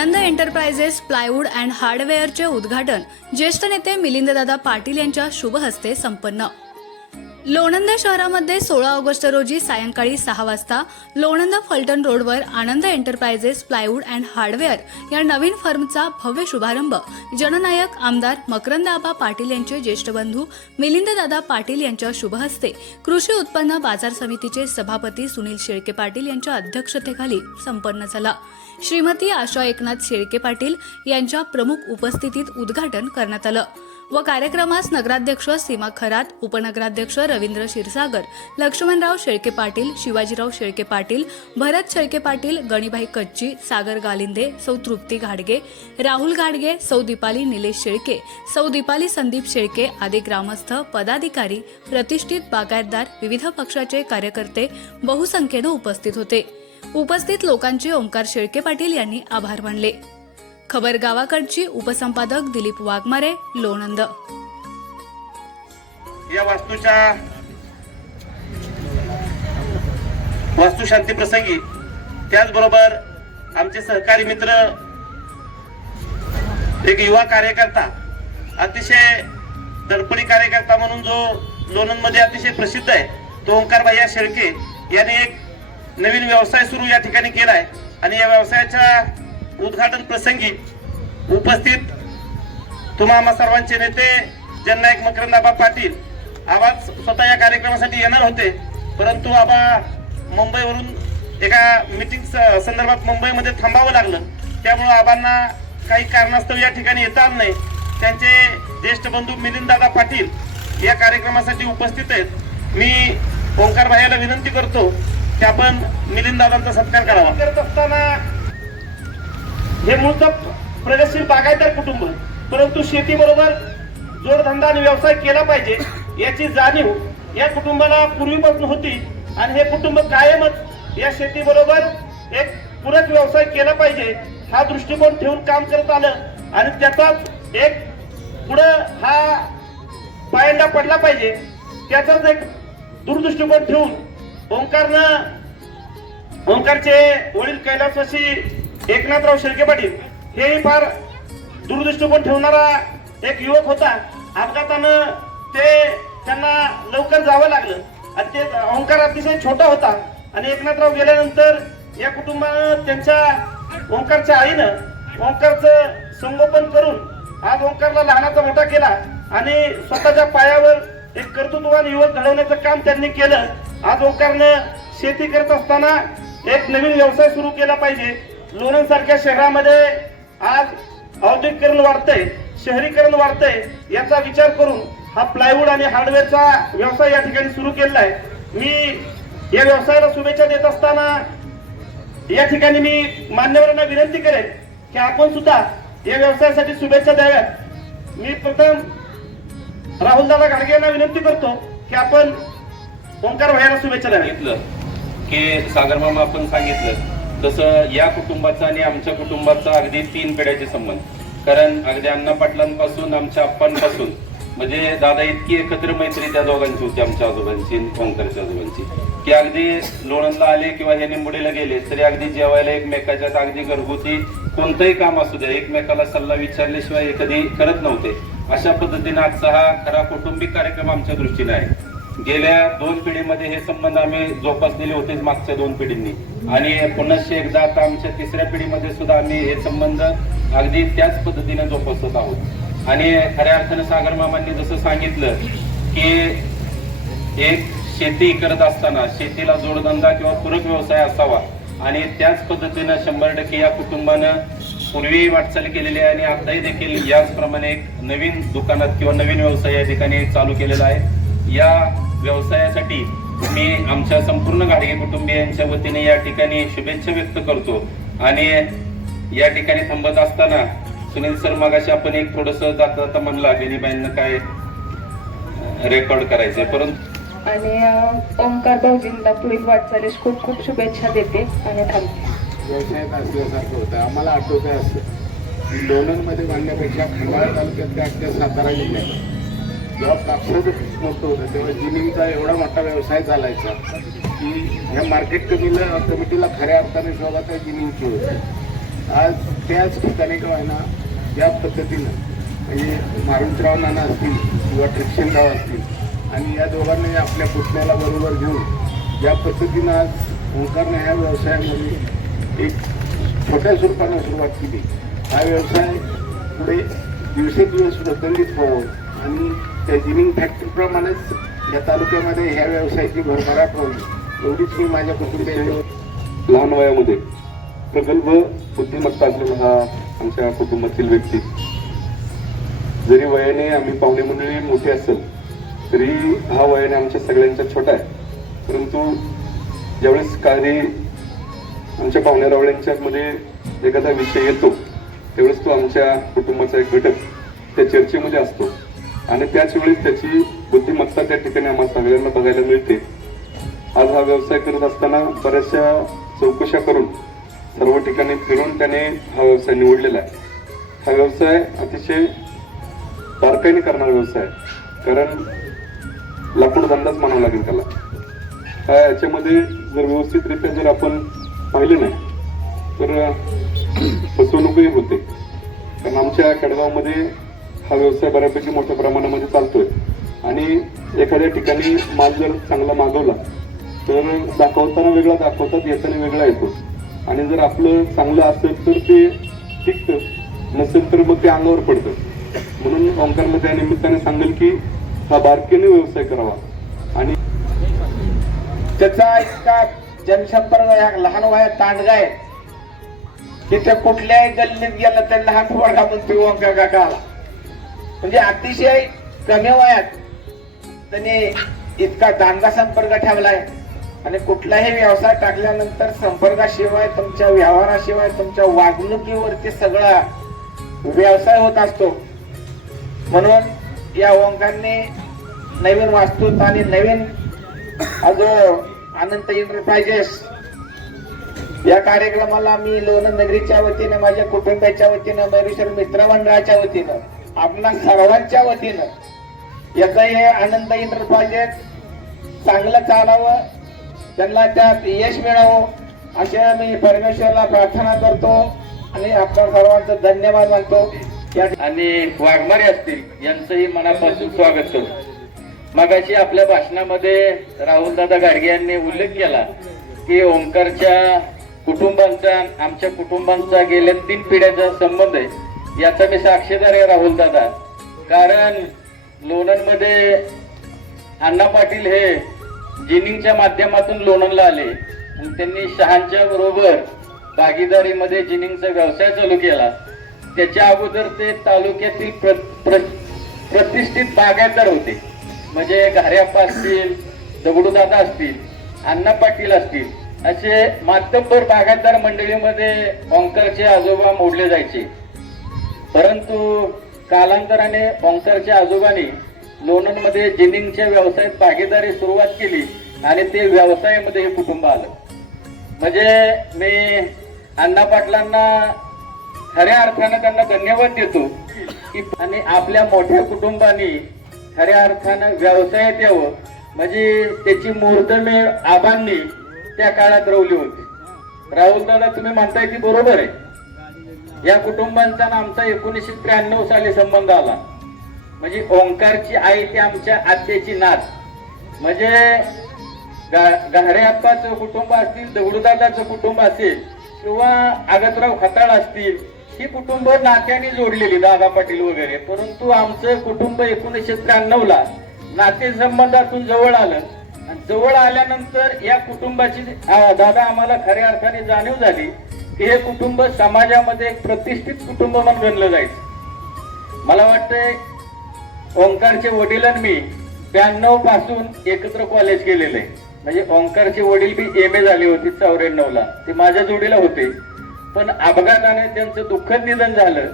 Anand enterprises plywood and हार्डवेअरचे उद्घाटन ज्येष्ठ नेते मिलिंददादा पाटील यांच्या शुभ हस्ते संपन्न. लोणंद शहरामध्ये सोळा ऑगस्ट रोजी सायंकाळी सहा वाजता लोणंद फलटण रोडवर Anand enterprises plywood and hardware या नवीन फर्मचा भव्य शुभारंभ जननायक आमदार मकरंदाबा पाटील यांचे ज्येष्ठ बंधू मिलिंददादा पाटील यांच्या शुभहस्ते कृषी उत्पन्न बाजार समितीचे सभापती सुनील शेळके पाटील यांच्या अध्यक्षतेखाली संपन्न झाला. श्रीमती आशा एकनाथ शेळके पाटील यांच्या प्रमुख उपस्थितीत उद्घाटन करण्यात आलं. व कार्यक्रमास नगराध्यक्ष सीमा खरात उपनगराध्यक्ष रवींद्र क्षीरसागर लक्ष्मणराव शेळके पाटील शिवाजीराव शेळके पाटील भरत शेळके पाटील गणिभाई कच्ची सागर गालिंदे सौ तृप्ती घाडगे राहुल घाडगे सौ दीपाली निलेश शेळके सौ दीपाली संदीप शेळके आदी ग्रामस्थ पदाधिकारी प्रतिष्ठित बागायतदार विविध पक्षाचे कार्यकर्ते बहुसंख्येनं उपस्थित होते. उपस्थित लोकांचे ओंकार शेळके पाटील यांनी आभार मानले. खबर गावाकडची उपसंपादक दिलीप वाघमारे लोणंद. या वास्तूच्या वास्तुशांती प्रसंगी त्याचबरोबर आमचे सहकारी मित्र एक युवा कार्यकर्ता अतिशय दडपणी कार्यकर्ता म्हणून जो लोणंदमध्ये अतिशय प्रसिद्ध आहे तो ओंकार भैया शेळके यांनी एक नवीन व्यवसाय सुरू या ठिकाणी केलाय. आणि या व्यवसायाच्या उद्घाटन प्रसंगी उपस्थित तुम्हा सर्वांचे नेते जननायक मकरंदाबा पाटील आवाज स्वतः या कार्यक्रमासाठी येणार होते. परंतु आबा मुंबईवरून एका मीटिंग संदर्भात मुंबईमध्ये थांबावं लागलं. त्यामुळं आबांना काही कारणास्तव या ठिकाणी येता आलं नाही. त्यांचे ज्येष्ठ बंधू मिलिंददादा पाटील या कार्यक्रमासाठी उपस्थित आहेत. मी ओंकार भाईला विनंती करतो की आपण मिलिंददादांचा सत्कार करावा. करत असताना हे मूळचं प्रगतशील बागायतदार कुटुंब परंतु शेतीबरोबर जोडधंदा आणि व्यवसाय केला पाहिजे याची जाणीव या कुटुंबाला पूर्वीपासून होती आणि हे कुटुंब कायमच या शेतीबरोबर एक पूरक व्यवसाय केला पाहिजे हा दृष्टिकोन ठेवून काम करत आलं आणि त्याचाच एक पुढं हा पायंडा पडला पाहिजे त्याचाच एक दूरदृष्टिकोन ठेवून ओंकारनं ओंकारचे वडील कैलासवासी एकनाथराव शेळके पाटील हेही फार दूरदृष्टिकोन ठेवणारा एक युवक होता. अपघातानं ते त्यांना लवकर जावं लागलं. आणि ते ओंकार अतिशय छोटा होता. आणि एकनाथराव गेल्यानंतर या कुटुंबानं त्यांच्या ओंकारच्या आईनं ओंकारचं संगोपन करून आज ओंकारला लहानाचा मोठा केला. आणि स्वतःच्या पायावर एक कर्तृत्ववान युवक घडवण्याचं काम त्यांनी केलं. आज ओकारनं शेती करत असताना एक नवीन व्यवसाय सुरू केला पाहिजे. लोणंद सारख्या शहरामध्ये आज औद्योगिकरण वाढतंय शहरीकरण वाढतंय याचा विचार करून हा प्लायवूड आणि हार्डवेअरचा व्यवसाय या ठिकाणी सुरू केलेला आहे मी या व्यवसायाला शुभेच्छा देत असताना या ठिकाणी मी मान्यवरांना विनंती करेन की आपण सुद्धा या व्यवसायासाठी शुभेच्छा द्याव्यात. मी प्रथम राहुल दादा यांना विनंती करतो की आपण ओंकार भाईला शुभेच्छा सांगितलं की सागर मामा आपण सांगितलं. तसं या कुटुंबाचा आणि आमच्या कुटुंबाचा अगदी तीन पिढ्याचे संबंध. कारण अगदी अण्णा पाटलांपासून आमच्या आप्पांपासून म्हणजे दादा इतकी एकत्र मैत्री त्या दोघांची होती आमच्या आजोबांची ओंकारच्या आजोबांची. की अगदी लोणंदला आले किंवा हे निंबुडीला गेले तरी अगदी जेवायला एकमेकाच्या अगदी घरगुती कोणतंही काम असू द्या एकमेकाला सल्ला विचारल्याशिवाय कधी करत नव्हते. अशा पद्धतीने आजचा हा खरा कौटुंबिक कार्यक्रम आमच्या दृष्टीने आहे. गेल्या दोन पिढीमध्ये हे संबंध आम्ही जोपासलेले होतेच मागच्या दोन पिढींनी. आणि पुन्हा एकदा आता आमच्या तिसऱ्या पिढीमध्ये सुद्धा आम्ही हे संबंध अगदी त्याच पद्धतीने जोपासत आहोत. आणि खऱ्या अर्थानं सागर मामांनी जसं सांगितलं की एक शेती करत असताना शेतीला जोडधंदा किंवा पूरक व्यवसाय असावा आणि त्याच पद्धतीनं शंभर टक्के या कुटुंबानं पूर्वी वाटचाल केलेली आहे आणि आताही देखील याचप्रमाणे एक नवीन दुकानात किंवा नवीन व्यवसाय या ठिकाणी चालू केलेला आहे. या व्यवसायासाठी मी आमच्या संपूर्ण गाडगे कुटुंबियांच्या वतीने या ठिकाणी शुभेच्छा व्यक्त करतो. आणि या ठिकाणी थांबत असताना सुनील सर मगाशी आपण एक थोडस जाता जाता म्हणला बेनीबाईंना काय रेकॉर्ड करायचंय. परंतु आणि ओंकार भाऊजींना पुढील वाटचालीस खूप खूप शुभेच्छा देते आणि थांबते. व्यवसायात असल्यासारखं होतं. आम्हाला आठवतं असं. लोणंदमध्ये बांधण्यापेक्षा खंडाळा तालुक्यात त्या सातारा जिल्ह्यात. जेव्हा कापसाचं पीक मोठं होतं तेव्हा जिनिंगचा एवढा मोठा व्यवसाय चालायचा की ह्या मार्केट कमीला कमिटीला खऱ्या अर्थाने शोधात त्या जिनिंगची होती. आज त्याच ठिकाणी का ना ज्या पद्धतीनं म्हणजे मारुतराव नाना असतील किंवा ट्रिक्षणराव असतील आणि या दोघांनी आपल्या पुतण्याला बरोबर घेऊन ज्या पद्धतीनं आज ओंकारने ह्या व्यवसायामध्ये एक छोट्या स्वरूपानं सुरुवात केली. हा व्यवसाय पुढे दिवसेंदिवस वृद्धंगित व्हावं आणि त्या जिनिंग फॅक्टरीप्रमाणेच या तालुक्यामध्ये ह्या व्यवसायाची भरभराट व्हावी एवढीच मी माझ्या कुटुंबियांना लहान वयामध्ये प्रगल्भ बुद्धिमत्ता असलेला हा आमच्या कुटुंबातील व्यक्ती. जरी वयाने आम्ही पाहुणे मंडळी मोठी असेल तरी हा वयाने आमच्या सगळ्यांच्या छोटा आहे. परंतु ज्यावेळेस काही आमच्या पाहुण्यारावळ्यांच्या मध्ये एखादा विषय येतो त्यावेळेस तो आमच्या कुटुंबाचा एक घटक त्या चर्चेमध्ये असतो. आणि त्याच वेळेस त्याची बुद्धिमत्ता त्या ठिकाणी आम्हाला सगळ्यांना बघायला मिळते. आज हा व्यवसाय करत असताना बऱ्याचशा चौकशा करून सर्व ठिकाणी फिरून त्याने हा व्यवसाय निवडलेला आहे. हा व्यवसाय अतिशय बारकाईने करणारा व्यवसाय कारण लाकूड धंदाच म्हणावा लागेल त्याला. हा याच्यामध्ये जर व्यवस्थितरित्या जर आपण पाहिले नाही तर फसवणूकही होते. कारण आमच्या खेडगावमध्ये हा व्यवसाय बऱ्यापैकी मोठ्या प्रमाणामध्ये चालतोय. आणि एखाद्या ठिकाणी माल जर चांगला मागवला तर दाखवताना वेगळा दाखवतात येताना वेगळा येतो. आणि जर आपलं चांगलं असेल तर ते टिकतं. नसेल तर मग ते अंगावर पडतं. म्हणून ओंकारला त्या निमित्ताने सांगेल की हा बारकेने व्यवसाय करावा. आणि त्याचा इतका जनसंपर्क या लहान वयात तांडगा आहे. की त्या कुठल्याही गल्लीत गेलं तर लहान पोरगा म्हणतो ओंकार काका आला. म्हणजे अतिशय कमी वयात त्याने इतका दांडगा संपर्क ठेवलाय. आणि कुठलाही व्यवसाय टाकल्यानंतर संपर्काशिवाय तुमच्या व्यवहाराशिवाय तुमच्या वागणुकीवरती सगळा व्यवसाय होत असतो. म्हणून या ओंकांनी नवीन वास्तूत आणि नवीन जो अनंत एंटरप्राइजेस या कार्यक्रमाला मी लोणंद नगरीच्या वतीनं माझ्या कुटुंबाच्या वतीनं मयुरेश्वर मित्रमंडळाच्या वतीनं आपणा सर्वांच्या वतीनं याचाही हे आनंद एंटरप्राइजेस चांगलं चालावं त्यांना त्यात यश मिळावं असे मी परमेश्वरला प्रार्थना करतो आणि आपल्या सर्वांचं धन्यवाद मानतो. आणि वाघमारे असतील यांचंही मनापासून स्वागत करतो मगाशी आपल्या भाषणामध्ये राहुल दादा गाडगे यांनी उल्लेख केला की ओंकारच्या कुटुंबांचा आमच्या कुटुंबांचा गेल्या तीन पिढ्याचा संबंध आहे. याचा मी साक्षीदार आहे राहुल दादा. कारण लोणंदमध्ये अण्णा पाटील हे जिनिंगच्या माध्यमातून लोणंदला आले. आणि त्यांनी शहांच्या बरोबर भागीदारीमध्ये जिनिंगचा व्यवसाय चालू केला. त्याच्या अगोदर ते तालुक्यातील प्र, प्र, प्रतिष्ठित बागायतदार होते. म्हणजे घाऱ्याप्पा असतील दगडूदादा असतील अण्णा पाटील असतील असे मातब्बर बागायतदार मंडळीमध्ये ऑंकरचे आजोबा मोडले जायचे. परंतु कालांतराने ओंकारच्या आजोबांनी लोणंदमध्ये जिनिंगच्या व्यवसायात भागीदारी सुरुवात केली आणि ते व्यवसायामध्ये हे कुटुंब आलं. म्हणजे मी अण्णा पाटलांना खऱ्या अर्थानं त्यांना धन्यवाद देतो की आणि आपल्या मोठ्या कुटुंबाने खऱ्या अर्थानं व्यवसायात यावं. म्हणजे त्याची मुहूर्तमेळ आबांनी त्या काळात रवली होती. राहुल दादा तुम्ही म्हणताय ती बरोबर आहे. या कुटुंबांचा आणि आमचा एकोणीसशे त्र्याण्णव साली संबंध आला. म्हणजे ओंकारची आई ती आमच्या आत्याची नात. म्हणजे गाहरे कुटुंब असतील दगडूदादाचं कुटुंब असेल किंवा आगतराव खताळ असतील ही कुटुंब नात्याने जोडलेली दादा पाटील वगैरे. परंतु आमचं कुटुंब एकोणीसशे त्र्याण्णव ला नाते संबंधातून जवळ आलं. आणि जवळ आल्यानंतर या कुटुंबाची दादा आम्हाला खऱ्या अर्थाने जाणीव झाली. की हे कुटुंब समाजामध्ये एक प्रतिष्ठित कुटुंब म्हणून गणलं जायचं. मला वाटतंय ओंकारचे वडील आणि मी ब्याण्णवपासून एकत्र कॉलेज केलेलं आहे. म्हणजे ओंकारचे वडील बी एम ए झाले होते चौऱ्याण्णव ला. ते माझ्या जोडीला होते. पण अपघाताने त्यांचं दुःखद निधन झालं.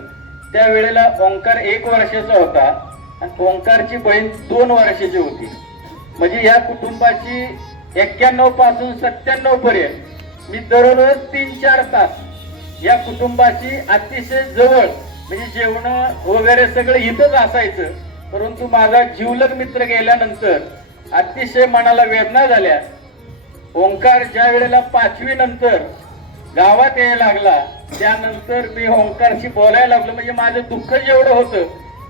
त्यावेळेला ओंकार एक वर्षाचा होता आणि ओंकारची बहीण दोन वर्षाची होती. म्हणजे या कुटुंबाची एक्क्याण्णवपासून सत्त्याण्णव पर्यंत मी दररोज तीन चार तास या कुटुंबाची अतिशय जवळ म्हणजे जेवण वगैरे सगळं इथंच असायचं. परंतु माझा जीवलग मित्र गेल्यानंतर अतिशय मनाला वेदना झाल्या. ओंकार ज्या वेळेला पाचवी नंतर गावात यायला लागला त्यानंतर मी ओंकारशी बोलायला लागलो. म्हणजे माझं दुःख जेवढं होतं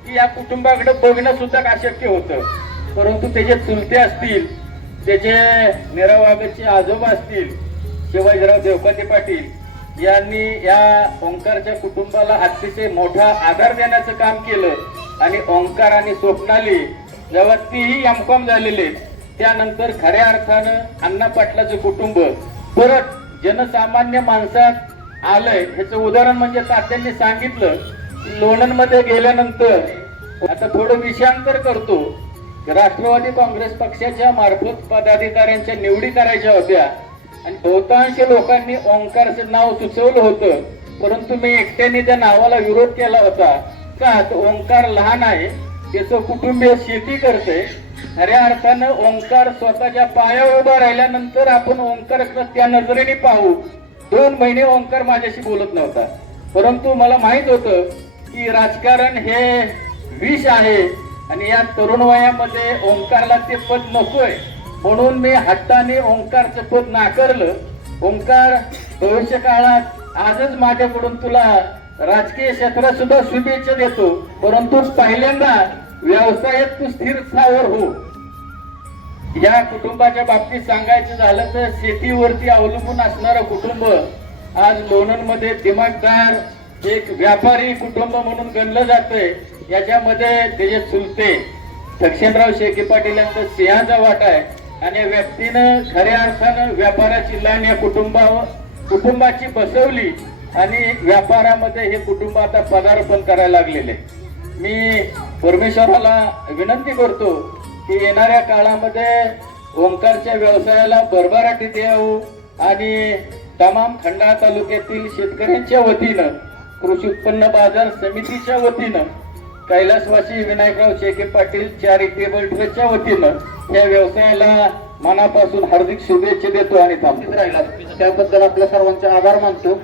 की या कुटुंबाकडे बघणं सुद्धा अशक्य होतं. परंतु त्याचे चुलते असतील त्याचे निरावागचे आजोबा असतील शिवाजीराव देवकांनी पाटील यांनी या ओंकारच्या कुटुंबाला अतिशय मोठा आधार देण्याचं काम केलं. आणि ओंकार आणि स्वप्नाली जेव्हा तीही एमकॉम झालेले त्यानंतर खऱ्या अर्थानं अण्णा पाटलाचं कुटुंब. परत जनसामान्य माणसात आलंय. ह्याचं उदाहरण म्हणजे तात्यांनी सांगितलं लोणंदमध्ये गेल्यानंतर आता थोडं विषयांतर करतो. राष्ट्रवादी काँग्रेस पक्षाच्या मार्फत पदाधिकाऱ्यांच्या निवडी करायच्या होत्या. आणि बहुतांश लोकांनी ओंकारचं नाव सुचवलं होतं परंतु मी एकट्याने त्या नावाला विरोध केला होता. का? तर ओंकार लहान आहे त्याचं कुटुंबीय शेती करते. खऱ्या अर्थानं ओंकार स्वतःच्या पायावर उभा राहिल्यानंतर आपण ओंकार त्या नजरेने पाहू. दोन महिने ओंकार माझ्याशी बोलत नव्हता. परंतु मला माहीत होतं की राजकारण हे विष आहे आणि या तरुण वयामध्ये ओंकारला ते पद नकोय. म्हणून मी हट्टाने ओंकारचं पद नाकारलं. ओंकार भविष्य काळात आजच माझ्याकडून तुला राजकीय क्षेत्रात सुद्धा शुभेच्छा देतो. परंतु पहिल्यांदा व्यवसायात तू स्थिर स्थावर हो. या कुटुंबाच्या बाबतीत सांगायचं झालं तर शेतीवरती अवलंबून असणारं कुटुंब आज लोणंदमध्ये दिमागदार एक व्यापारी कुटुंब म्हणून गणलं जातंय. याच्यामध्ये त्याचे चुलते दक्षिणराव शेके पाटील यांचा सिंहाचा वाटा आहे. आणि व्यक्तीनं खऱ्या अर्थानं व्यापाराची लाईन या कुटुंबावर कुटुंबाची बसवली आणि व्यापारामध्ये हे कुटुंब आता पदार्पण करायला लागलेले मी परमेश्वराला विनंती करतो की येणाऱ्या काळामध्ये ओंकारच्या व्यवसायाला भरभराटी येऊ आणि तमाम खंडाळा तालुक्यातील शेतकऱ्यांच्या वतीनं कृषी उत्पन्न बाजार समितीच्या वतीनं कैलासवासी विनायकराव शेके पाटील चॅरिटेबल ट्रस्टच्या वतीनं या व्यवसायाला मनापासून हार्दिक शुभेच्छा देतो आणि थांबतो. त्याबद्दल आपल्या सर्वांचे आभार मानतो.